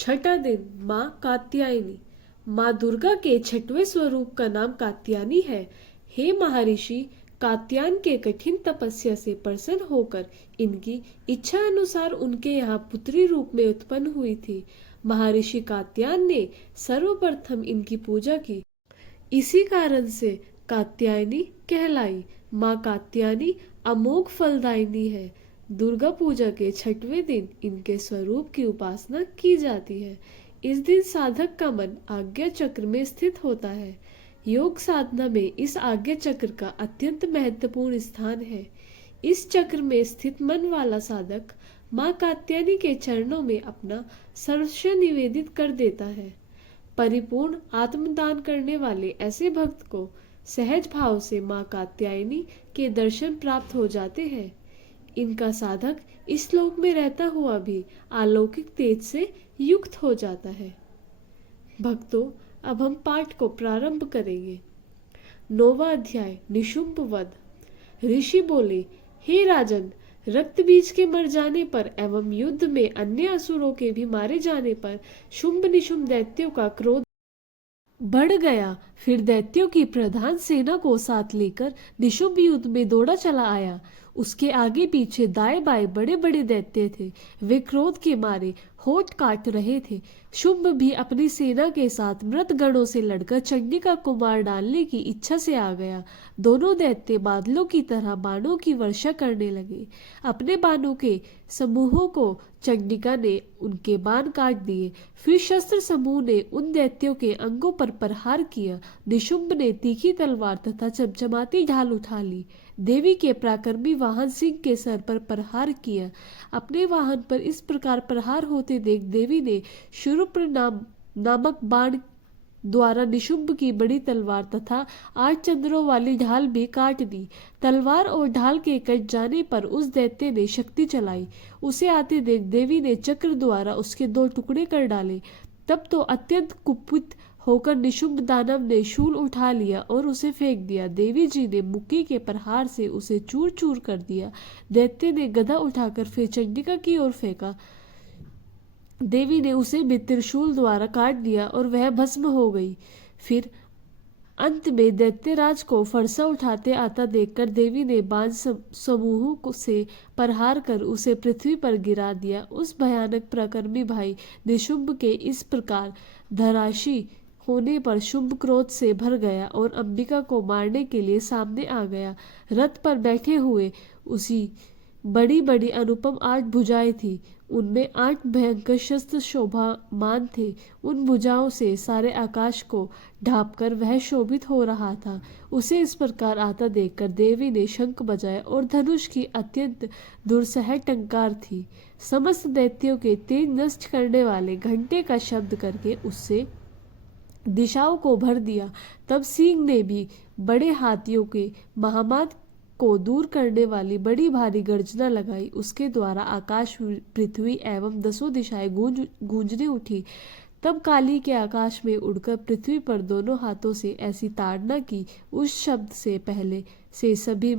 छठा दिन माँ कात्यायनी। माँ दुर्गा के छठवें स्वरूप का नाम कात्यायनी है। हे महर्षि कात्यायन के कठिन तपस्या से प्रसन्न होकर इनकी इच्छा अनुसार उनके यहाँ पुत्री रूप में उत्पन्न हुई थी। महर्षि कात्यायन ने सर्वप्रथम इनकी पूजा की। इसी कारण से कात्यायनी कहलाई। माँ कात्यायनी अमोघ फलदायिनी है। दुर्गा पूजा के छठवें दिन इनके स्वरूप की उपासना की जाती है। इस दिन साधक का मन आज्ञा चक्र में स्थित होता है। योग साधना में इस आज्ञा चक्र का अत्यंत महत्वपूर्ण स्थान है। इस चक्र में स्थित मन वाला साधक माँ कात्यायनी के चरणों में अपना सर्वस्व निवेदित कर देता है। परिपूर्ण आत्मदान करने वाले ऐसे भक्त को सहज भाव से माँ कात्यायनी के दर्शन प्राप्त हो जाते हैं। इनका साधक इस लोक में रहता हुआ भी अलौकिक तेज से युक्त हो जाता है। भक्तों, अब हम पाठ को प्रारंभ करेंगे। 9वां अध्याय निशुंभ वध। ऋषि बोले, हे राजन, रक्त बीज के मर जाने पर एवं युद्ध में अन्य असुरों के भी मारे जाने पर शुंभ निशुंभ दैत्यों का क्रोध बढ़ गया। फिर दैत्यों की प्रधान सेना को साथ लेकर निशुंभ युद्ध में दौड़ा चला आया। उसके आगे पीछे दाएं बाएं बड़े बड़े दैत्य थे। वे क्रोध के मारे होठ काट रहे थे। शुंभ भी अपनी सेना के साथ मृत गणों से लड़कर चंडिका को मार डालने की इच्छा से आ गया। दोनों दैत्य बादलों की तरह बाणों की वर्षा करने लगे। अपने बाणों के समूहों को चंडिका ने उनके बाण काट दिए। फिर शस्त्र समूह ने उन दैत्यों के अंगों पर प्रहार किया। निशुंभ ने तीखी तलवार तथा चमचमाती ढाल उठा ली। देवी के पराक्रमी वाहन सिंह के सर पर प्रहार किया। अपने वाहन पर इस प्रकार प्रहार होते देख देवी ने शूर्पण नामक बाण द्वारा निशुंभ की बड़ी तलवार तथा 8 चंद्रों वाली ढाल भी काट दी। तलवार और ढाल के कट जाने पर उस दैत्य ने शक्ति चलाई। उसे आते देख देवी ने चक्र द्वारा उसके 2 टुकड़े कर डाले। तब तो अत्यंत कुपित होकर निशुंभ दानव ने शूल उठा लिया और उसे फेंक दिया। देवी जी ने मुक्की के प्रहार से उसे चूर चूर कर दिया। दैत्य ने गदा उठाकर फिर चंडिका की ओर फेंका। देवी ने उसे भी त्रिशूल द्वारा काट दिया और वह भस्म हो गई। फिर अंत में दैत्यराज को फरसा उठाते आता देखकर देवी ने बाण समूह से प्रहार कर उसे पृथ्वी पर गिरा दिया। उस भयानक पराक्रमी भाई निशुंभ के इस प्रकार धराशायी होने पर शुंभ क्रोध से भर गया और अंबिका को मारने के लिए सामने आ गया। रथ पर बैठे हुए उसी बड़ी बड़ी अनुपम 8 भुजाएं थी। उनमें 8 भयंकर शस्त्र शोभामान थे। उन भुजाओं से सारे आकाश को ढांपकर वह शोभित हो रहा था। उसे इस प्रकार आता देखकर देवी ने शंख बजाया और धनुष की अत्यंत दुर्सह टंकार थी। समस्त दैत्यों के तेज नष्ट करने वाले घंटे का शब्द करके उससे दिशाओं को भर दिया। तब सिंह ने भी बड़े हाथियों के महामाद को दूर करने वाली बड़ी भारी गर्जना लगाई। उसके द्वारा आकाश, पृथ्वी एवं 10 दिशाएं गूंजने उठी। तब काली के आकाश में उड़कर पृथ्वी पर दोनों हाथों से ऐसी ताड़ना की उस शब्द से पहले से सभी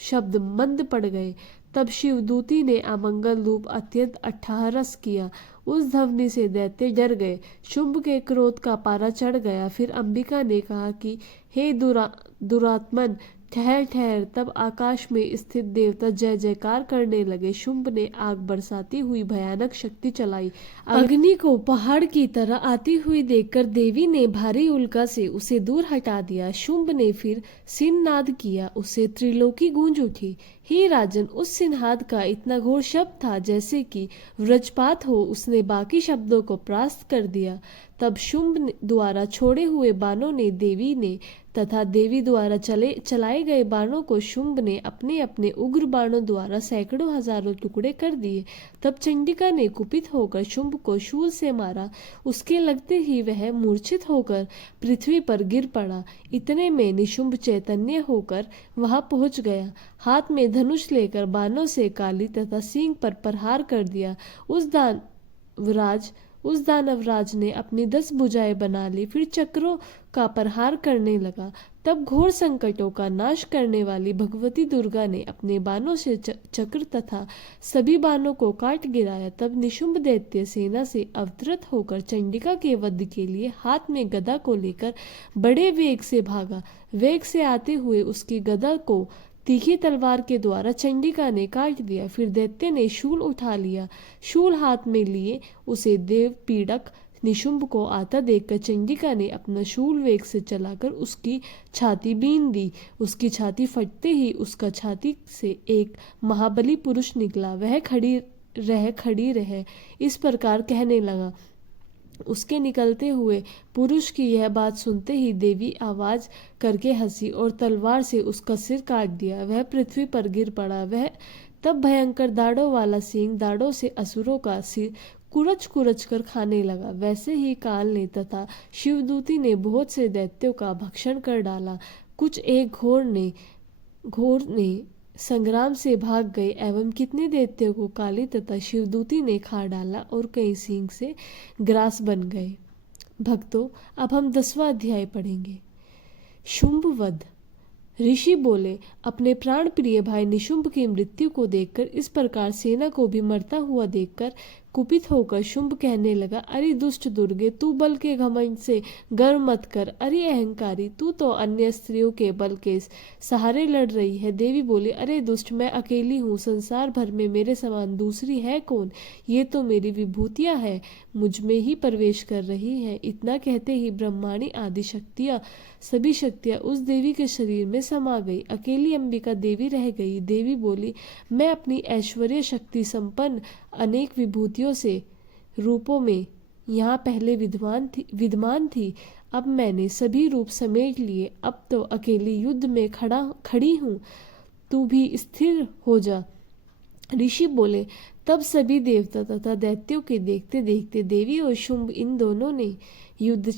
शब्द मंद पड़ गए। तब शिवदूती ने अमंगल रूप अत्यंत अट्टहास किया। उस ध्वनि से दैत्य डर गए। शुंभ के क्रोध का पारा चढ़ गया। फिर अंबिका ने कहा कि हे दुरात्मन, ठहर ठहर। तब आकाश में स्थित देवता जय जयकार करने लगे। शुंभ ने आग बरसाती हुई भयानक शक्ति चलाई। अग्नि को पहाड़ की तरह आती हुई देखकर देवी ने भारी उल्का से उसे दूर हटा दिया। शुंभ ने फिर सिंहनाद किया। उससे त्रिलोकी गूंज उठी। हे राजन, उस सिंहनाद का इतना घोर शब्द था जैसे कि वज्रपात हो। उसने बाकी शब्दों को परास्त कर दिया। तब शुंभ द्वारा छोड़े हुए बाणों ने देवी ने तथा देवी द्वारा चलाए गए बाणों को शुंभ ने अपने अपने उग्र बाणों द्वारा सैकड़ों हजारों टुकड़े कर दिए। तब चंडिका ने कुपित होकर शुंभ को शूल से मारा। उसके लगते ही वह मूर्छित होकर पृथ्वी पर गिर पड़ा। इतने में निशुंभ चैतन्य होकर वहां पहुंच गया। हाथ में धनुष लेकर बाणों से काली तथा सिंह पर प्रहार कर दिया। उस दानवराज उस दानवराज ने अपनी 10 भुजाएं बना ली, फिर चक्रों का प्रहार करने लगा। तब घोर संकटों का नाश करने वाली भगवती दुर्गा ने अपने बाणों से चक्र तथा सभी बाणों को काट गिराया। तब निशुंभ दैत्य सेना से अवतरित होकर चंडिका के वध के लिए हाथ में गदा को लेकर बड़े वेग से भागा। वेग से आते हुए उसकी गदा को तीखी तलवार के द्वारा चंडिका ने काट दिया। फिर दैत्य ने शूल उठा लिया। शूल हाथ में लिए उसे देव पीड़क निशुंभ को आता देखकर चंडिका ने अपना शूल वेग से चलाकर उसकी छाती बीन दी। उसकी छाती फटते ही उसका छाती से एक महाबली पुरुष निकला। वह खड़ी रह इस प्रकार कहने लगा। उसके निकलते हुए पुरुष की यह बात सुनते ही देवी आवाज करके हंसी और तलवार से उसका सिर काट दिया। वह पृथ्वी पर गिर पड़ा। वह तब भयंकर दाढ़ों वाला सिंह दाढ़ों से असुरों का सिर कुरच कुरच कर खाने लगा। वैसे ही काल ने तथा शिवदूती ने बहुत से दैत्यों का भक्षण कर डाला। कुछ एक घोर ने संग्राम से भाग गए एवं कितने दैत्यों को काली तथा शिवदूती ने खा डाला और कई सिंह से ग्रास बन गए। भक्तों, अब हम 10वां अध्याय पढ़ेंगे। शुंभ वध। ऋषि बोले, अपने प्राण प्रिय भाई निशुंभ की मृत्यु को देखकर, इस प्रकार सेना को भी मरता हुआ देखकर कुपित होकर शुंभ कहने लगा, अरे दुष्ट दुर्गे, तू बल के घमंड से गर्व मत कर। अरे अहंकारी, तू तो अन्य स्त्रियों के बल के सहारे लड़ रही है। देवी बोली, अरे दुष्ट, मैं अकेली हूँ। संसार भर में मेरे समान दूसरी है कौन? ये तो मेरी विभूतियाँ है, मुझ में ही प्रवेश कर रही है। इतना कहते ही ब्रह्माणी आदि शक्तियाँ, सभी शक्तियाँ उस देवी के शरीर में समा गई। अकेली अंबिका देवी रह गई। देवी बोली, मैं अपनी ऐश्वर्य शक्ति संपन्न अनेक विभूतियों से रूपों में यहाँ पहले विद्यमान थी। अब मैंने सभी रूप समेट लिए। अब तो अकेली युद्ध में खड़ी हूँ, तू भी स्थिर हो जा। ऋषि बोले, तब सभी देवता तथा दैत्यों के देखते देखते देवी और शुंभ इन दोनों ने युद्ध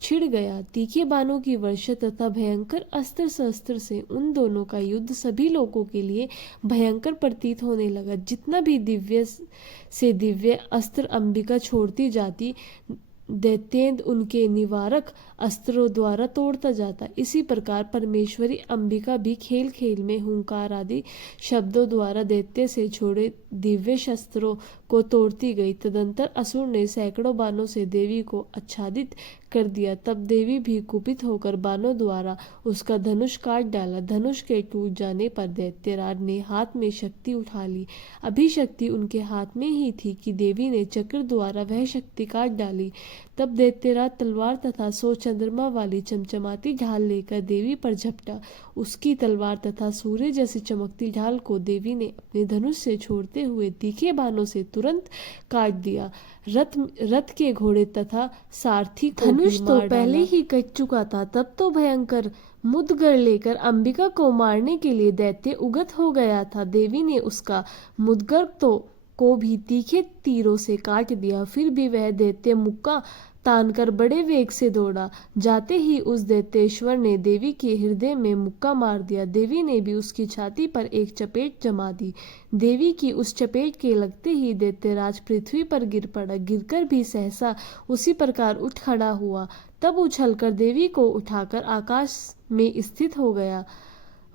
छिड़ गया। तीखे बाणों की वर्षा तथा भयंकर अस्त्र शस्त्र से उन दोनों का युद्ध सभी लोगों के लिए भयंकर प्रतीत होने लगा। जितना भी दिव्य से दिव्य अस्त्र अंबिका छोड़ती जाती, दैत्येंद्र उनके निवारक अस्त्रों द्वारा तोड़ता जाता। इसी प्रकार परमेश्वरी अंबिका भी खेल खेल में हुंकार आदि शब्दों द्वारा दैत्य से छोड़े दिव्य शस्त्रों को तोड़ती गई। तदंतर असुर ने सैकड़ों बाणों से देवी को आच्छादित कर दिया। तब देवी भी कुपित होकर बाणों द्वारा उसका धनुष काट डाला। धनुष के टूट जाने पर दैत्यराज ने हाथ में शक्ति उठा ली। अभी शक्ति उनके हाथ में ही थी कि देवी ने चक्र द्वारा वह शक्ति काट डाली। तब दैत्यराज तलवार तथा 100 चंद्रमा वाली चमचमाती ढाल लेकर देवी पर झपटा। उसकी तलवार तथा सूर्य जैसी चमकती ढाल को देवी ने अपने धनुष से छोड़ते हुए तीखे बाणों से तुरंत काट दिया। रथ के घोड़े तथा सारथी को धनुष तो पहले ही कट चुका था। तब तो भयंकर मुदगर लेकर अंबिका को मारने के लिए दैत्य उगत हो गया था। देवी ने उसका मुदगर को भी तीखे तीरों से काट दिया। फिर भी वह दैत्य मुक्का तानकर बड़े वेग से दौड़ा। जाते ही उस दैत्येश्वर ने देवी के हृदय में मुक्का मार दिया। देवी ने भी उसकी छाती पर एक चपेट जमा दी। देवी की उस चपेट के लगते ही दैत्यराज पृथ्वी पर गिर पड़ा। गिरकर भी सहसा उसी प्रकार उठ खड़ा हुआ। तब उछलकर देवी को उठाकर आकाश में स्थित हो गया।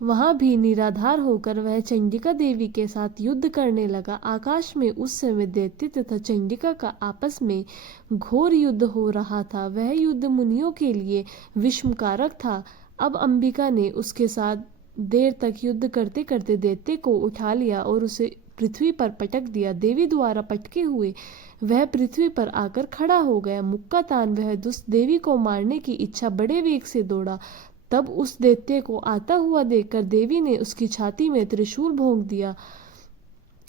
वहां भी निराधार होकर वह चंडिका देवी के साथ युद्ध करने लगा। आकाश में उस समय दैत्य तथा चंडिका का आपस में घोर युद्ध हो रहा था। वह युद्ध मुनियों के लिए विषमकारक था। अब अंबिका ने उसके साथ देर तक युद्ध करते करते दैत्य को उठा लिया और उसे पृथ्वी पर पटक दिया। देवी द्वारा पटके हुए वह पृथ्वी पर आकर खड़ा हो गया। मुक्का तान वह दुष्ट देवी को मारने की इच्छा बड़े वेग से दौड़ा। तब उस दैत्य को आता हुआ देखकर देवी ने उसकी छाती में त्रिशूल भोंक दिया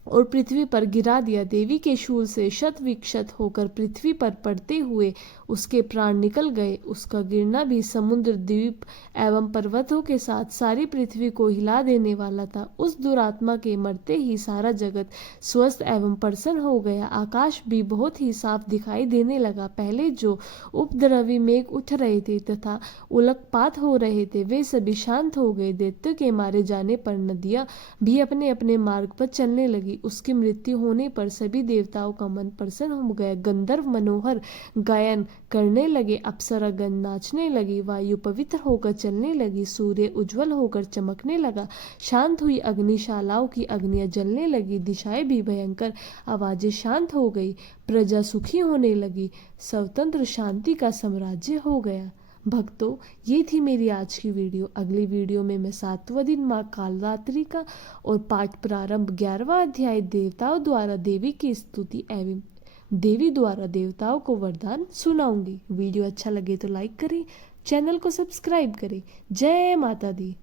और पृथ्वी पर गिरा दिया। देवी के शूल से शत विक्षत होकर पृथ्वी पर पड़ते हुए उसके प्राण निकल गए। उसका गिरना भी समुद्र, द्वीप एवं पर्वतों के साथ सारी पृथ्वी को हिला देने वाला था। उस दुरात्मा के मरते ही सारा जगत स्वस्थ एवं प्रसन्न हो गया। आकाश भी बहुत ही साफ दिखाई देने लगा। पहले जो उपद्रवी मेघ उठ रहे थे तथा उल्कापात हो रहे थे, वे सभी शांत हो गए। दैत्य के मारे जाने पर नदियां भी अपने अपने मार्ग पर चलने लगी। उसकी मृत्यु होने पर सभी देवताओं का मन प्रसन्न हो गया। गंधर्व मनोहर गायन करने लगे, अप्सरागण नाचने लगी, वायु पवित्र होकर चलने लगी, सूर्य उज्जवल होकर चमकने लगा, शांत हुई अग्निशालाओं की अग्नियां जलने लगी, दिशाएं भी भयंकर आवाजें शांत हो गई, प्रजा सुखी होने लगी, स्वतंत्र शांति का साम्राज्य हो गया। भक्तों, ये थी मेरी आज की वीडियो। अगली वीडियो में मैं 7वां दिन माँ कालरात्रि का और पाठ प्रारंभ 11वां अध्याय देवताओं द्वारा देवी की स्तुति एवं देवी द्वारा देवताओं को वरदान सुनाऊंगी। वीडियो अच्छा लगे तो लाइक करें, चैनल को सब्सक्राइब करें। जय माता दी।